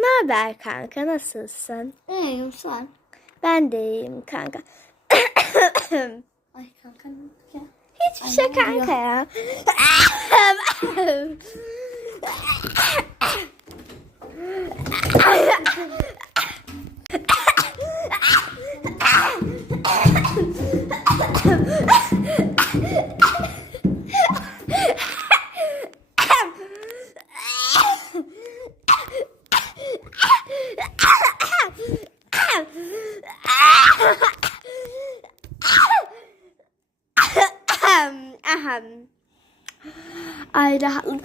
Ne haber kanka? Nasılsın? İyiyim sen. Ben de iyiyim kanka. Ay kanka ne ya? Hiçbir şey kanka ya. Ay rahatladım.